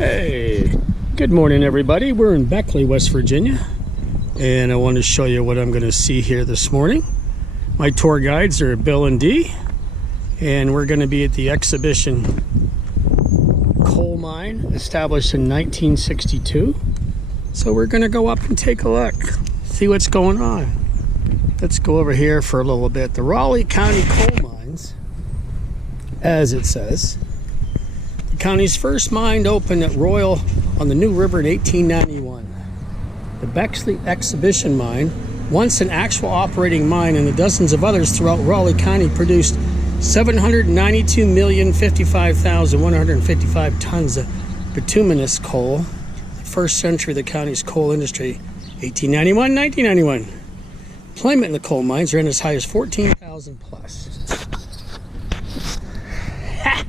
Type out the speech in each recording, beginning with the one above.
Hey, good morning everybody. We're in Beckley, West Virginia, and I want to show you what I'm going to see here this morning. My tour guides are Bill and Dee, and we're going to be at the Exhibition coal mine established in 1962. So we're going to go up and take a look, see what's going on. Let's go over here for a little bit. The Raleigh County Coal Mines, as it says. The county's first mine opened at Royal on the New River in 1891. The Beckley Exhibition Mine, once an actual operating mine, and the dozens of others throughout Raleigh County, produced 792,055,155 tons of bituminous coal. The first century of the county's coal industry, 1891, 1991. Employment in the coal mines ran as high as 14,000 plus. Ha!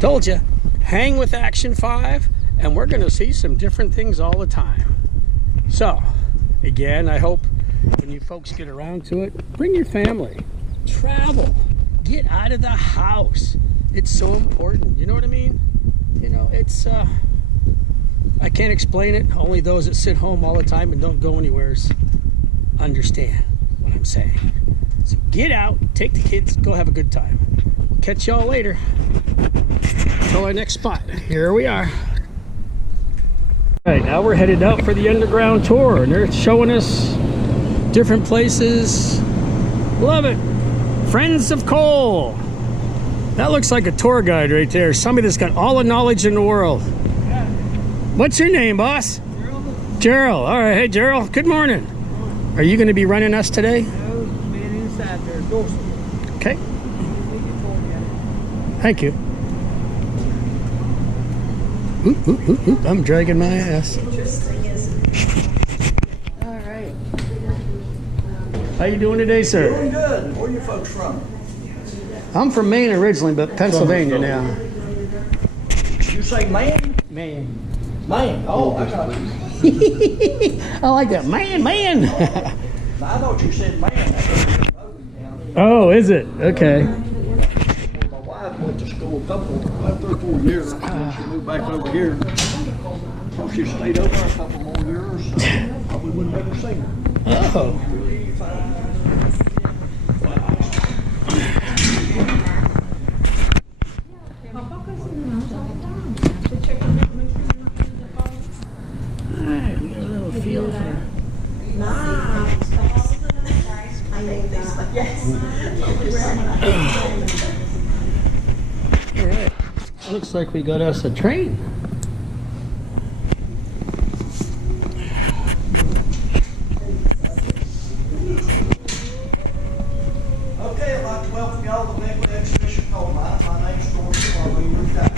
Told you. Hang with Action 5, and we're going to see some different things all the time. So, again, I hope when you folks get around to it, bring your family. Travel. Get out of the house. It's so important. You know what I mean? You know, it's, I can't explain it. Only those that sit home all the time and don't go anywhere understand what I'm saying. So get out, take the kids, go have a good time. Catch y'all later. Till our next spot. Here we are. All right, now we're headed out for the underground tour, and they're showing us different places. Love it. Friends of Coal. That looks like a tour guide right there. Somebody that's got all the knowledge in the world. What's your name, boss? Gerald. All right. Hey, Gerald. Good morning. Are you going to be running us today? No, being inside there. Okay. Thank you. Oop, oop, oop, oop. I'm dragging my ass. Interesting, isn't it? All right. How you doing today, sir? Doing good. Where are you folks from? I'm from Maine originally, but Pennsylvania now. You say Maine? Maine. Maine. Oh, I got you. I like that. Man. I thought you said man. I thought you said Logan County. Oh, is it? Okay. My wife went to school about 3 or 4 years. She moved back over here. So she stayed over a couple more years. Probably would have never seen her. Oh. Alright, we got a little feel for Alright. Looks like we got us a train. Okay, I'd like to welcome y'all to the Beckley Exhibition Coal Mine. My name's Dorsey Marlene Ricard.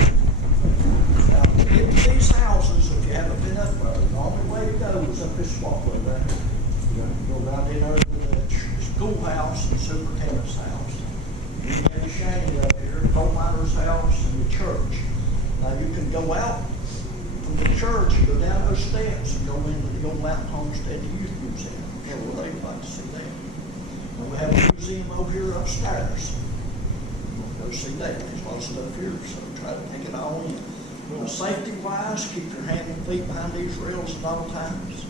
Now, to get to these houses, if you haven't been up there, the only way to go is up this walkway there. You're going to go down in there to the schoolhouse and superintendent's house. You have a shade up here, the coal miner's house, and the church. Now, you can go out from the church and go down those steps and go into the old Mountain Homestead Youth Museum. I'm sure they'd like to see that. And we have a museum over here upstairs. We'll go see that. There's a lot of stuff here, so try to take it all in. Well, safety-wise, keep your hands and feet behind these rails at all times.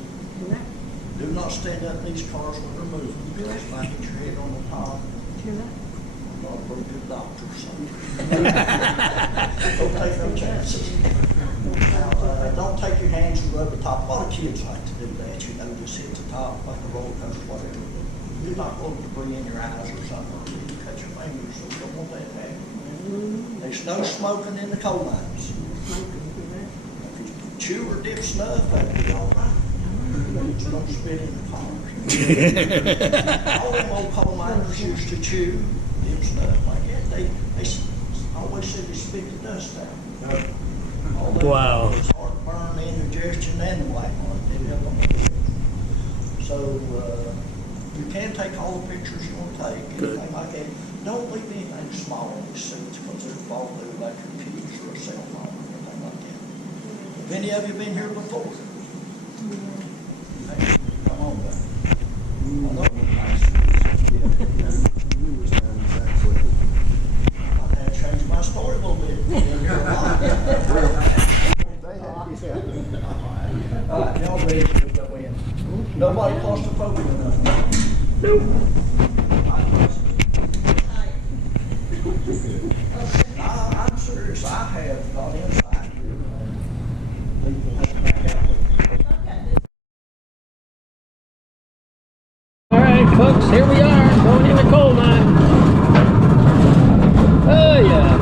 Do not stand up in these cars when they're moving. Just might hit your head on the top. I'm not a very good doctor, so don't take no chances. Now, don't take your hands and rub the top. A lot of kids like to do that, you know, just hit the top like a roller coaster, whatever. You're not going to debris in your eyes or something, or you cut your fingers, so you don't want that to happen. There's no smoking in the coal mines. If you chew or dip snuff, that'll be all right. Just don't spit in the cars. All them old coal miners used to chew, dip snuff like that. They always said they spit the dust out. All that was heartburn, indigestion, and the black mark. They help them with it. So, you can take all the pictures you want to take, anything like that. Don't leave anything small in these seats because they'll fall through like your keys or a cell phone or anything like that. Have any of you been here before? Hey, come on back. I know it was nice. I had to change my story a little bit. here we are, going in the coal mine. Oh yeah.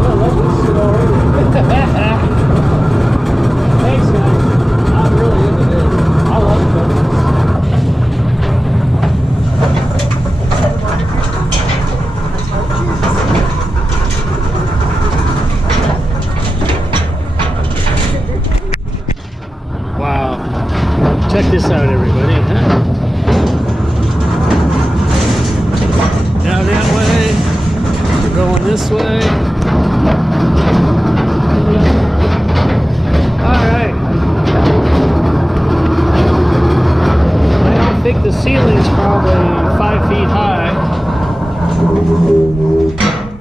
I love this shit already. Thanks guys. I'm really into this. I love it. Wow. Check this out, everybody. Huh? Down that way. We're going this way. Alright. I don't think the ceiling's probably 5 feet high.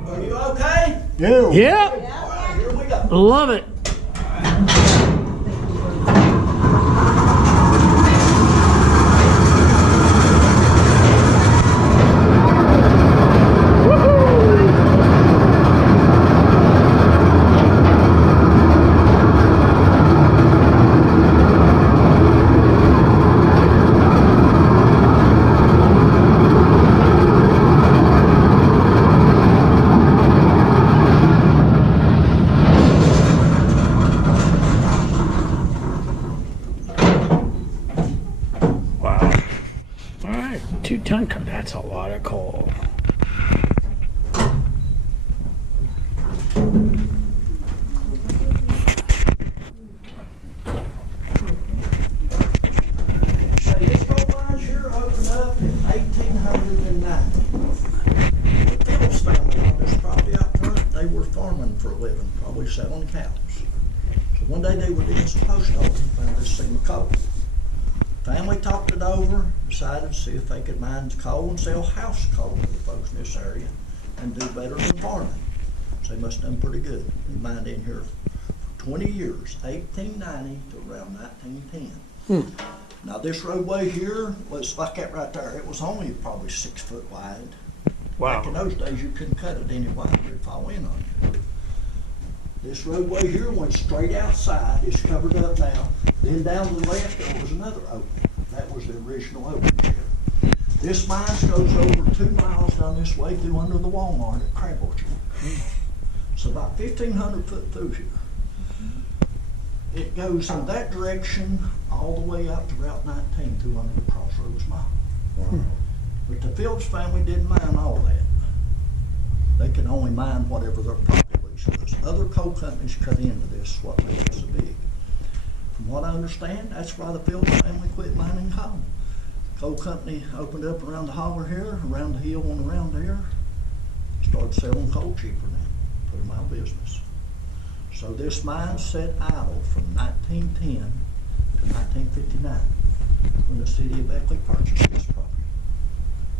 Are you okay? Yep. All right, here we go. Love it. Wow. All right, 2-ton car. That's a lot of coal. Say, this coal mine sure opened up in 1890. The Phillips family on this property out front, they were farming for a living, probably selling cows. So one day they were doing some post office and found this seam of coal. Family talked it over, decided to see if they could mine coal and sell house coal to the folks in this area and do better than farming. So they must have done pretty good. They mined in here for 20 years, 1890 to around 1910. Now this roadway here was like that right there. It was only probably 6 foot wide. Back in those days, you couldn't cut it any wider, it'd fall in on you. This roadway here went straight outside. It's covered up now. Then down to the left, there was another opening. That was the original opening here. This mine goes over 2 miles down this way through under the Walmart at Crab Orchard. It's about 1,500 foot through here. It goes in that direction all the way up to Route 19 through under the Crossroads Mile. But the Phillips family didn't mine all that. They could only mine whatever their property lease was. Other coal companies cut into this, what made it so big. From what I understand, that's why the Phillips family quit mining coal. Coal company opened up around the holler here, around the hill and around there. Started selling coal cheaper now, put them out of business. So this mine sat idle from 1910 to 1959 when the city of Beckley purchased this property.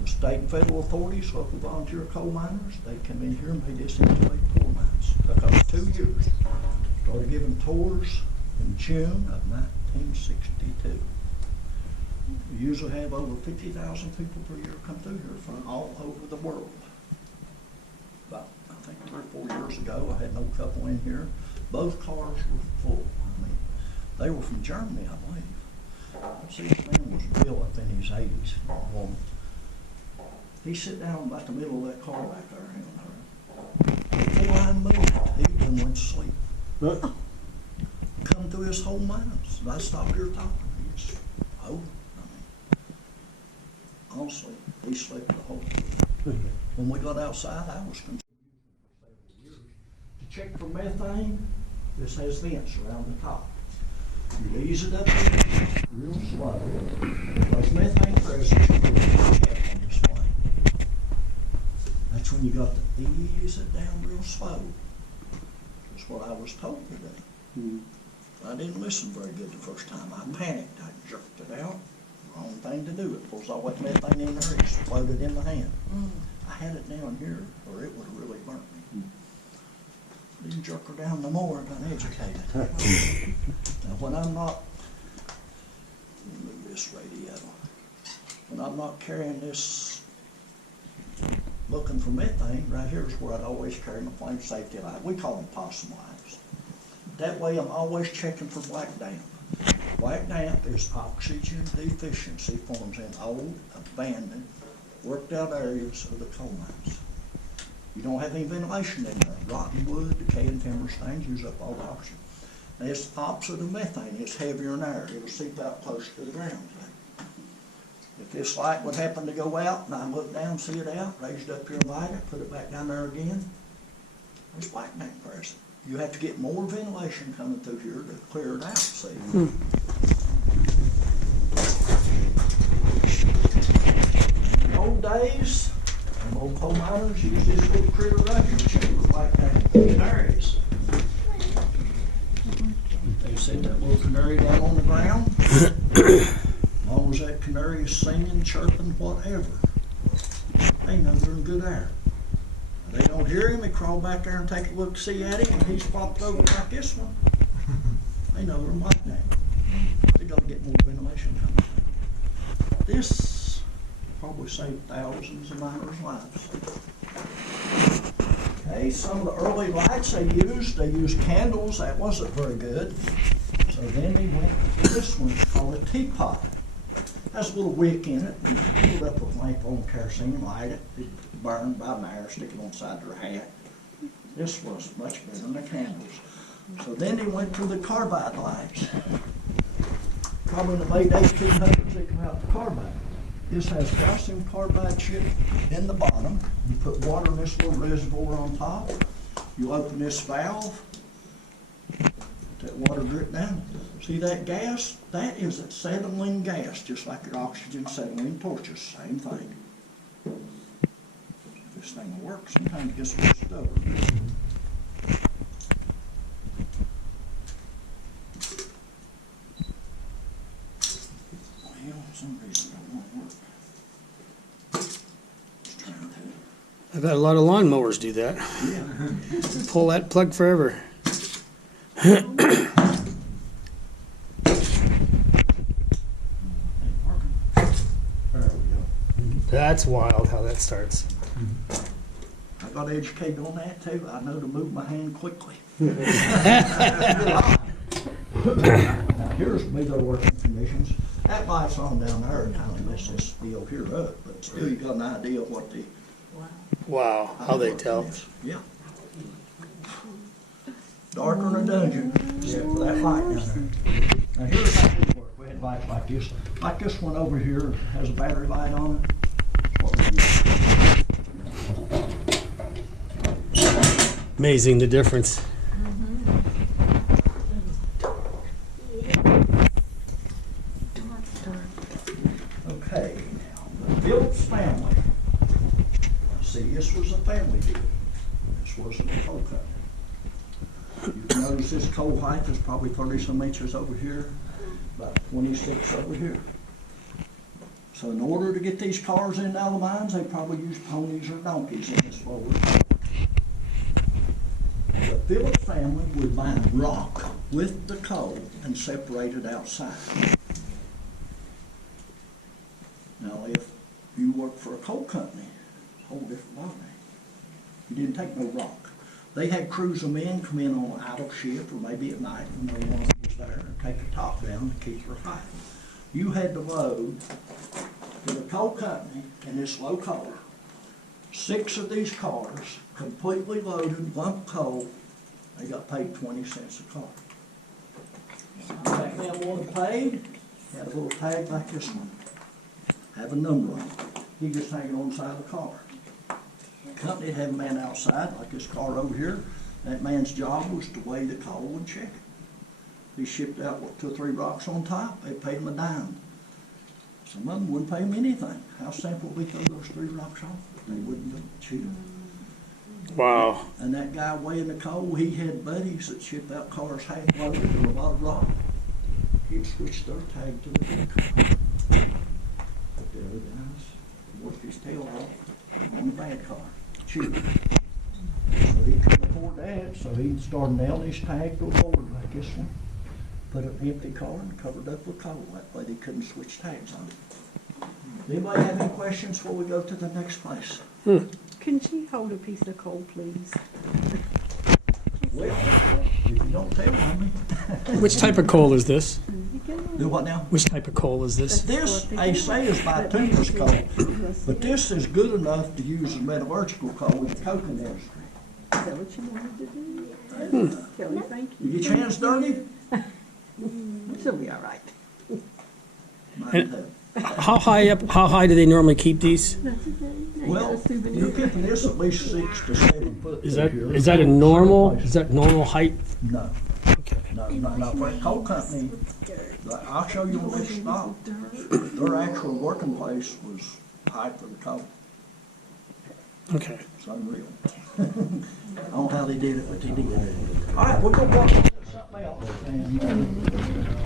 The state and federal authorities, local volunteer coal miners, they come in here and made this into a coal mines. Took us 2 years. Started giving tours in June of 1962. We usually have over 50,000 people per year come through here from all over the world. About, I think 3 or 4 years ago, I had no couple in here. Both cars were full. I mean, they were from Germany, I believe. I see this man was Bill up in his 80s. He sit down about the middle of that car back there. Before I moved, he done went to sleep. Come through his whole minds. I stopped here talking. He's old. I mean, honestly, he slept the whole time. When we got outside, I was concerned. To check for methane, this has vents around the top. You ease it up real slow. Those methane presses you can check on this plane. That's when you got to ease it down real slow. That's what I was told today. I didn't listen very good the first time. I panicked. I jerked it out. Wrong thing to do. It pulls all that methane in there. It exploded in my hand. I had it down here, or it would have really burnt me. Didn't jerk her down no more. I got educated. Now, when I'm not, let me move this radio. When I'm not carrying this, looking for methane, right here is where I'd always carry my flame safety light. We call them possum lights. That way I'm always checking for black damp. Black damp is oxygen deficiency forms in old, abandoned, worked out areas of the coal mines. You don't have any ventilation in there. Rotten wood, decaying timber stains use up all the oxygen. And it's opposite of methane. It's heavier in air. It'll seep out closer to the ground. If this light would happen to go out and I look down, see it out, raise it up here, light it, put it back down there again, it's black damp present. You have to get more ventilation coming through here to clear it out, see? In the old days, them old coal miners used this little critter right here to check for black damp canaries. They set that little canary down on the ground. As long as that canary is singing, chirping, whatever, they know they're in good air. If they don't hear him, they crawl back there and take a look, see at him, and he's flopped over like this one. They know they're in black damp. They gotta get more ventilation coming through. This probably saved thousands of miners' lives. Okay, some of the early lights they used candles. That wasn't very good. So then they went to this one called a teapot. Has a little wick in it. Pulled up with lamp on kerosene, light it. It burned by Meyer, stick it on the side of their hat. This was much better than the candles. So then they went to the carbide lights. Probably in the late 1800s they come out with carbide. This has calcium carbide chip in the bottom. You put water in this little reservoir on top. You open this valve. That water drip down. See that gas? That is acetylene gas, just like your oxygen acetylene torches, same thing. This thing will work. Sometimes it gets a little stubborn. Well, for some reason it won't work. Just trying to. I've had a lot of lawnmowers do that. Yeah. Pull that plug forever. That's wild how that starts. I got educated on that too. I know to move my hand quickly. Now here's me the working conditions. That light's on down there and kind of mess this deal here up, but still you got an idea of what the. Wow, how they tell. Yeah. Darker in a dungeon, except for that light down there. Now here's how we work. We had lights like this. Like this one over here has a battery light on it. What we use. Amazing the difference. Okay, now the Phillips family. See, this was a family deal. This wasn't a coal company. You can notice this coal height is probably 30-some inches over here, about 26 over here. So in order to get these cars in and out of the mines, they probably used ponies or donkeys in this lower. The Phillips family would mine rock with the coal and separate it outside. Now, if you work for a coal company, it's a whole different ballgame. You didn't take no rock. They had crews of men come in on an idle shift, or maybe at night when no one was there, and take the top down to keep her high. You had to load to the coal company in this low collar 6 of these cars, completely loaded, lump coal. They got paid 20 cents a car. That man wanted paid, had a little tag like this one, have a number on it. He just hanging on the side of the car. The company had a man outside, like this car over here. That man's job was to weigh the coal and check it. He shipped out, 2 or 3 rocks on top. They paid him a dime. Some of them wouldn't pay him anything. How simple would we throw those 3 rocks off? They wouldn't cheat him. Wow. And that guy weighing the coal, he had buddies that shipped out cars half loaded with a lot of rock. He'd switch their tag to the big car. But the other guys worked his tail off on the bad car. Cheap. So he couldn't afford that, so he started nailing his tag to a board like this one. Put an empty car and covered up with coal. That way they couldn't switch tags on it. Anybody have any questions before we go to the next place? Can she hold a piece of coal, please? Well, if you don't tell on me. Which type of coal is this? You get Do what now? Which type of coal is this? This, they say, is bituminous coal, but this is good enough to use as metallurgical coal with the coke industry. Is that what you wanted to do? Kelly, thank You you. get your hands dirty? She'll be all right. Mine too. How high do they normally keep these? That's okay. Now you Well, got a souvenir. you're keeping this at least 6 to 7 foot. Is that here. is that a normal height? No, Okay. no, for a coal company, like, I'll show you when they stopped. Their actual working place was high for the coal. Okay. It's unreal. I don't know how they did it, but they did it. All right, we'll go walk on to something else. And,